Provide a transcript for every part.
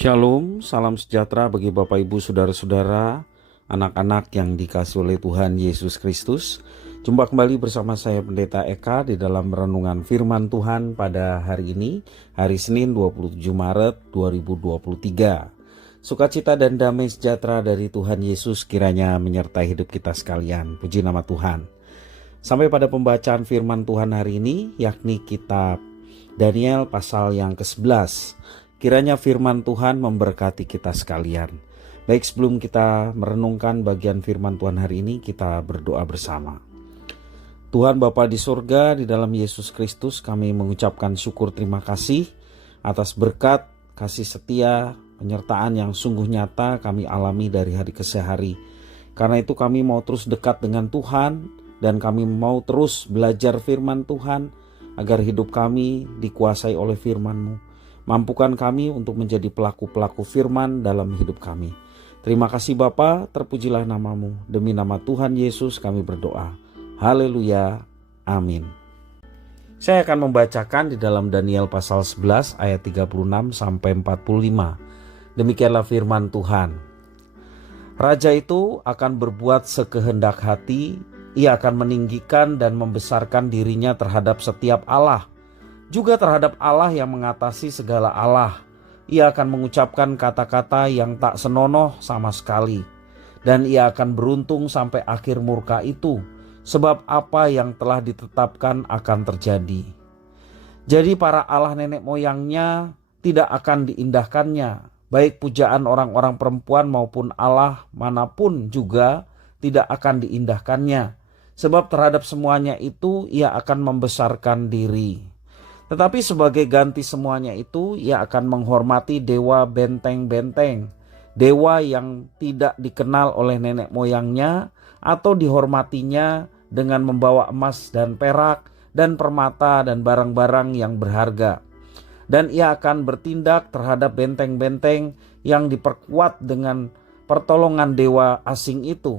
Shalom, salam sejahtera bagi Bapak Ibu Saudara-saudara, anak-anak yang dikasihi oleh Tuhan Yesus Kristus. Jumpa kembali bersama saya Pendeta Eka di dalam renungan firman Tuhan pada hari ini, hari Senin 27 Maret 2023. Sukacita dan damai sejahtera dari Tuhan Yesus kiranya menyertai hidup kita sekalian. Puji nama Tuhan. Sampai pada pembacaan firman Tuhan hari ini, yakni kitab Daniel pasal yang ke-11. Kiranya firman Tuhan memberkati kita sekalian. Baik, sebelum kita merenungkan bagian firman Tuhan hari ini, kita berdoa bersama. Tuhan Bapa di surga, di dalam Yesus Kristus kami mengucapkan syukur terima kasih atas berkat, kasih setia, penyertaan yang sungguh nyata kami alami dari hari ke hari. Karena itu kami mau terus dekat dengan Tuhan dan kami mau terus belajar firman Tuhan agar hidup kami dikuasai oleh firman-Mu. Mampukan kami untuk menjadi pelaku-pelaku firman dalam hidup kami. Terima kasih Bapa, terpujilah namamu. Demi nama Tuhan Yesus kami berdoa. Haleluya. Amin. Saya akan membacakan di dalam Daniel pasal 11 ayat 36 sampai 45. Demikianlah firman Tuhan. Raja itu akan berbuat sekehendak hati. Ia akan meninggikan dan membesarkan dirinya terhadap setiap Allah, juga terhadap Allah yang mengatasi segala Allah. Ia akan mengucapkan kata-kata yang tak senonoh sama sekali. Dan ia akan beruntung sampai akhir murka itu, sebab apa yang telah ditetapkan akan terjadi. Jadi para Allah nenek moyangnya tidak akan diindahkannya, baik pujaan orang-orang perempuan maupun Allah manapun juga tidak akan diindahkannya. Sebab terhadap semuanya itu ia akan membesarkan diri. Tetapi sebagai ganti semuanya itu, ia akan menghormati dewa benteng-benteng, dewa yang tidak dikenal oleh nenek moyangnya, atau dihormatinya dengan membawa emas dan perak, dan permata dan barang-barang yang berharga. Dan ia akan bertindak terhadap benteng-benteng yang diperkuat dengan pertolongan dewa asing itu.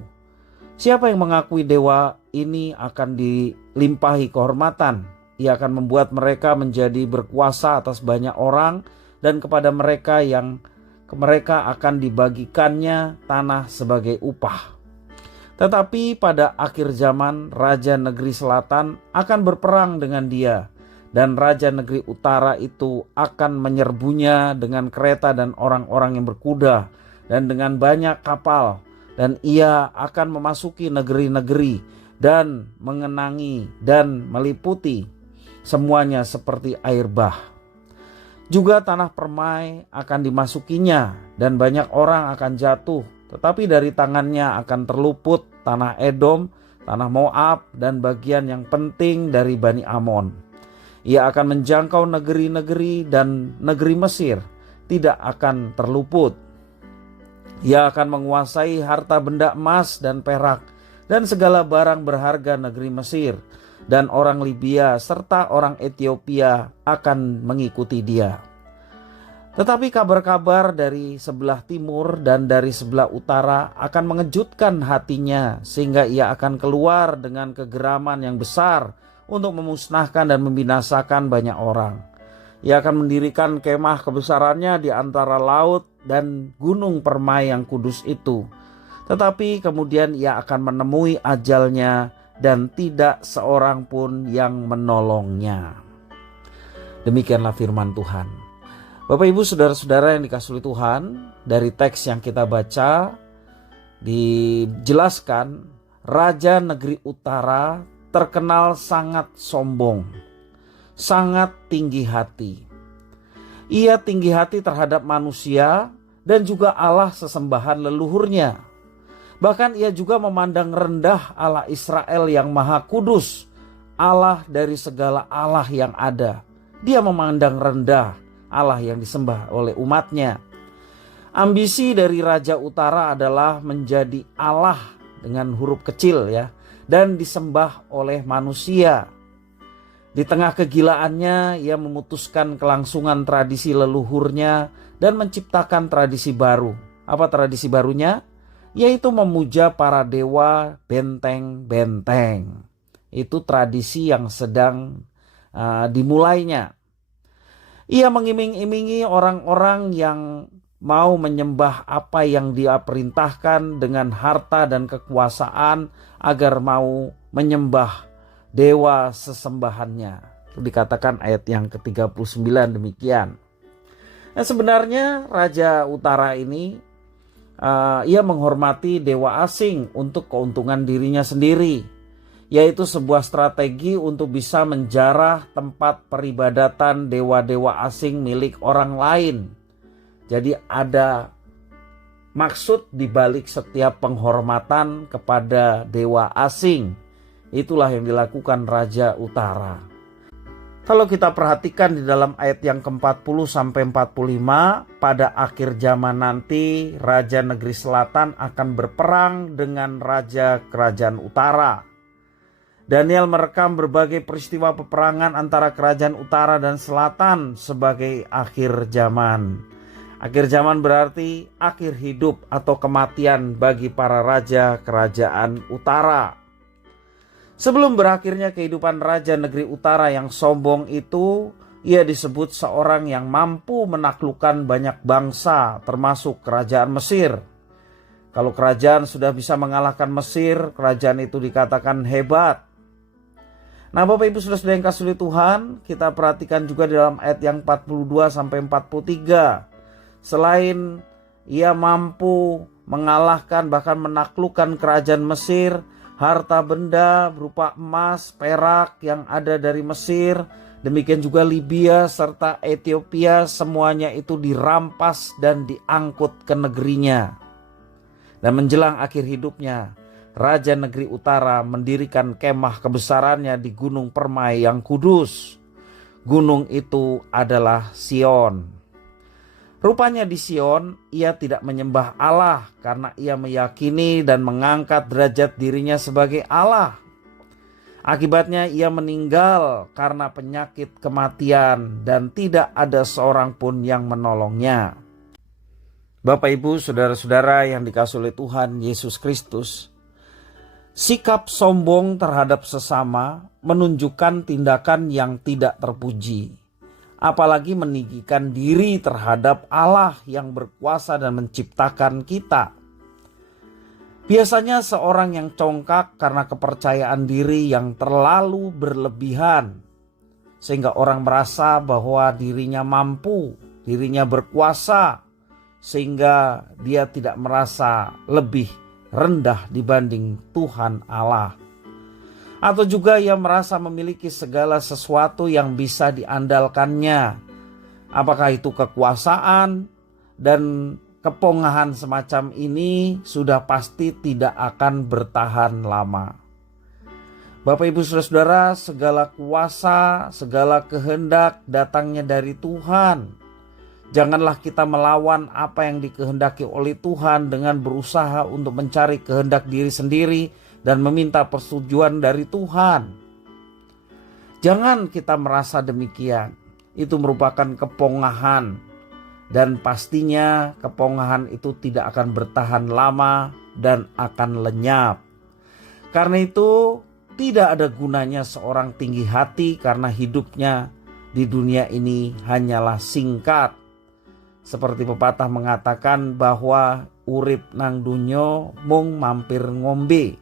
Siapa yang mengakui dewa ini akan dilimpahi kehormatan. Ia akan membuat mereka menjadi berkuasa atas banyak orang, dan kepada mereka akan dibagikannya tanah sebagai upah. Tetapi pada akhir zaman Raja Negeri Selatan akan berperang dengan dia, dan Raja Negeri Utara itu akan menyerbunya dengan kereta dan orang-orang yang berkuda, dan dengan banyak kapal, dan ia akan memasuki negeri-negeri dan mengenangi dan meliputi semuanya seperti air bah. Juga tanah permai akan dimasukinya dan banyak orang akan jatuh. Tetapi dari tangannya akan terluput tanah Edom, tanah Moab dan bagian yang penting dari Bani Amon. Ia akan menjangkau negeri-negeri dan negeri Mesir tidak akan terluput. Ia akan menguasai harta benda emas dan perak dan segala barang berharga negeri Mesir. Dan orang Libya serta orang Ethiopia akan mengikuti dia. Tetapi kabar-kabar dari sebelah timur dan dari sebelah utara akan mengejutkan hatinya, sehingga ia akan keluar dengan kegeraman yang besar untuk memusnahkan dan membinasakan banyak orang. Ia akan mendirikan kemah kebesarannya di antara laut dan gunung permai yang kudus itu. Tetapi kemudian ia akan menemui ajalnya dan tidak seorang pun yang menolongnya. Demikianlah firman Tuhan. Bapak Ibu Saudara-saudara yang dikasihi Tuhan, dari teks yang kita baca dijelaskan Raja Negeri Utara terkenal sangat sombong, sangat tinggi hati. Ia tinggi hati terhadap manusia dan juga Allah sesembahan leluhurnya. Bahkan ia juga memandang rendah Allah Israel yang maha kudus, Allah dari segala Allah yang ada. Dia memandang rendah Allah yang disembah oleh umatnya. Ambisi dari Raja Utara adalah menjadi Allah dengan huruf kecil ya, dan disembah oleh manusia. Di tengah kegilaannya, ia memutuskan kelangsungan tradisi leluhurnya dan menciptakan tradisi baru. Apa tradisi barunya? Yaitu memuja para dewa benteng-benteng. Itu tradisi yang sedang dimulainya. Ia mengiming-imingi orang-orang yang mau menyembah apa yang dia perintahkan dengan harta dan kekuasaan, agar mau menyembah dewa sesembahannya. Itu dikatakan ayat yang ke-39 demikian. Nah, sebenarnya Raja Utara ini ia menghormati dewa asing untuk keuntungan dirinya sendiri, yaitu sebuah strategi untuk bisa menjarah tempat peribadatan dewa-dewa asing milik orang lain. Jadi ada maksud di balik setiap penghormatan kepada dewa asing. Itulah yang dilakukan Raja Utara. Kalau kita perhatikan di dalam ayat yang ke-40 sampai 45, pada akhir zaman nanti Raja Negeri Selatan akan berperang dengan Raja Kerajaan Utara. Daniel merekam berbagai peristiwa peperangan antara Kerajaan Utara dan Selatan sebagai akhir zaman. Akhir zaman berarti akhir hidup atau kematian bagi para Raja Kerajaan Utara. Sebelum berakhirnya kehidupan Raja Negeri Utara yang sombong itu, ia disebut seorang yang mampu menaklukkan banyak bangsa, termasuk kerajaan Mesir. Kalau kerajaan sudah bisa mengalahkan Mesir, kerajaan itu dikatakan hebat. Nah, Bapak Ibu Saudara-saudara yang kasih oleh Tuhan, kita perhatikan juga di dalam ayat yang 42 sampai 43. Selain ia mampu mengalahkan bahkan menaklukkan kerajaan Mesir, harta benda berupa emas, perak yang ada dari Mesir, demikian juga Libya serta Ethiopia, semuanya itu dirampas dan diangkut ke negerinya. Dan menjelang akhir hidupnya, Raja Negeri Utara mendirikan kemah kebesarannya di Gunung Permai yang kudus. Gunung itu adalah Sion. Rupanya di Sion ia tidak menyembah Allah karena ia meyakini dan mengangkat derajat dirinya sebagai Allah. Akibatnya ia meninggal karena penyakit kematian dan tidak ada seorang pun yang menolongnya. Bapak Ibu Saudara-saudara yang dikasihi oleh Tuhan Yesus Kristus, sikap sombong terhadap sesama menunjukkan tindakan yang tidak terpuji. Apalagi meninggikan diri terhadap Allah yang berkuasa dan menciptakan kita. Biasanya seorang yang congkak karena kepercayaan diri yang terlalu berlebihan, sehingga orang merasa bahwa dirinya mampu, dirinya berkuasa, sehingga dia tidak merasa lebih rendah dibanding Tuhan Allah. Atau juga ia merasa memiliki segala sesuatu yang bisa diandalkannya. Apakah itu kekuasaan dan kepongahan semacam ini sudah pasti tidak akan bertahan lama. Bapak Ibu Saudara-saudara, segala kuasa, segala kehendak datangnya dari Tuhan. Janganlah kita melawan apa yang dikehendaki oleh Tuhan dengan berusaha untuk mencari kehendak diri sendiri dan meminta persetujuan dari Tuhan. Jangan kita merasa demikian. Itu merupakan kepongahan. Dan pastinya kepongahan itu tidak akan bertahan lama dan akan lenyap. Karena itu tidak ada gunanya seorang tinggi hati karena hidupnya di dunia ini hanyalah singkat. Seperti pepatah mengatakan bahwa urip nang dunyo mung mampir ngombe.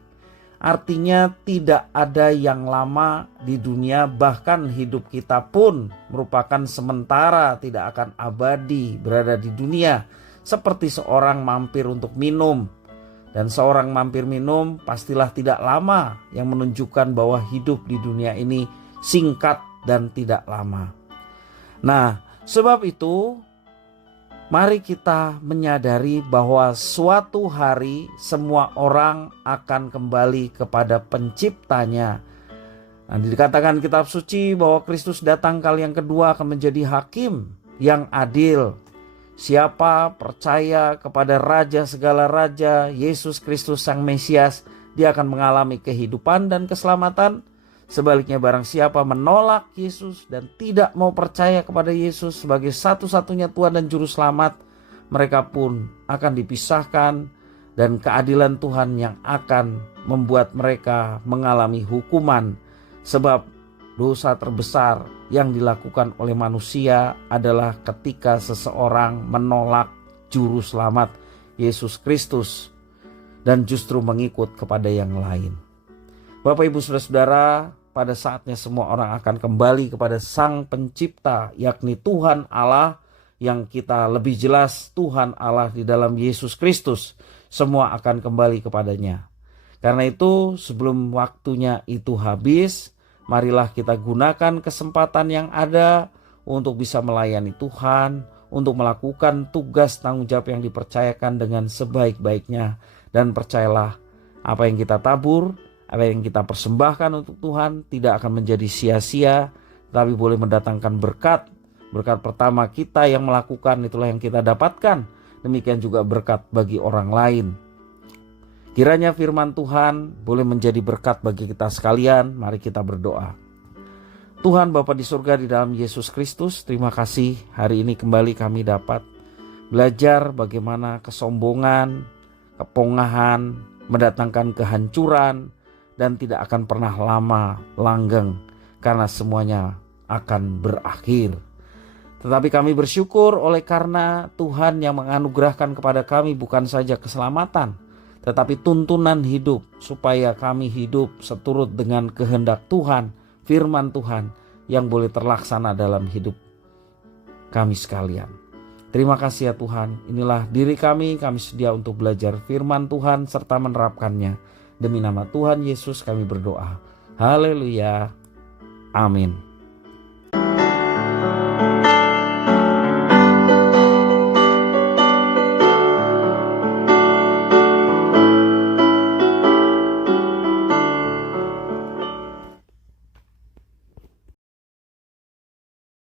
Artinya tidak ada yang lama di dunia, bahkan hidup kita pun merupakan sementara, tidak akan abadi berada di dunia. Seperti seorang mampir untuk minum. Dan seorang mampir minum pastilah tidak lama, yang menunjukkan bahwa hidup di dunia ini singkat dan tidak lama. Nah, sebab itu mari kita menyadari bahwa suatu hari semua orang akan kembali kepada penciptanya. Nanti dikatakan kitab suci bahwa Kristus datang kali yang kedua akan menjadi hakim yang adil. Siapa percaya kepada Raja segala Raja, Yesus Kristus Sang Mesias, dia akan mengalami kehidupan dan keselamatan. Sebaliknya barang siapa menolak Yesus dan tidak mau percaya kepada Yesus sebagai satu-satunya Tuhan dan Juru Selamat, mereka pun akan dipisahkan dan keadilan Tuhan yang akan membuat mereka mengalami hukuman. Sebab dosa terbesar yang dilakukan oleh manusia adalah ketika seseorang menolak Juru Selamat Yesus Kristus dan justru mengikut kepada yang lain. Bapak, Ibu, Saudara-saudara, pada saatnya semua orang akan kembali kepada Sang Pencipta, yakni Tuhan Allah, yang kita lebih jelas Tuhan Allah di dalam Yesus Kristus. Semua akan kembali kepadanya. Karena itu sebelum waktunya itu habis, marilah kita gunakan kesempatan yang ada untuk bisa melayani Tuhan, untuk melakukan tugas tanggung jawab yang dipercayakan dengan sebaik-baiknya. Dan percayalah, apa yang kita tabur, apa yang kita persembahkan untuk Tuhan tidak akan menjadi sia-sia, tapi boleh mendatangkan berkat. Berkat pertama kita yang melakukan, itulah yang kita dapatkan. Demikian juga berkat bagi orang lain. Kiranya firman Tuhan boleh menjadi berkat bagi kita sekalian. Mari kita berdoa. Tuhan Bapa di surga, di dalam Yesus Kristus, terima kasih hari ini kembali kami dapat belajar bagaimana kesombongan, kepongahan mendatangkan kehancuran dan tidak akan pernah lama langgeng karena semuanya akan berakhir. Tetapi kami bersyukur oleh karena Tuhan yang menganugerahkan kepada kami bukan saja keselamatan, tetapi tuntunan hidup supaya kami hidup seturut dengan kehendak Tuhan, firman Tuhan yang boleh terlaksana dalam hidup kami sekalian. Terima kasih ya Tuhan, inilah diri kami sedia untuk belajar firman Tuhan serta menerapkannya. Demi nama Tuhan Yesus kami berdoa. Haleluya. Amin.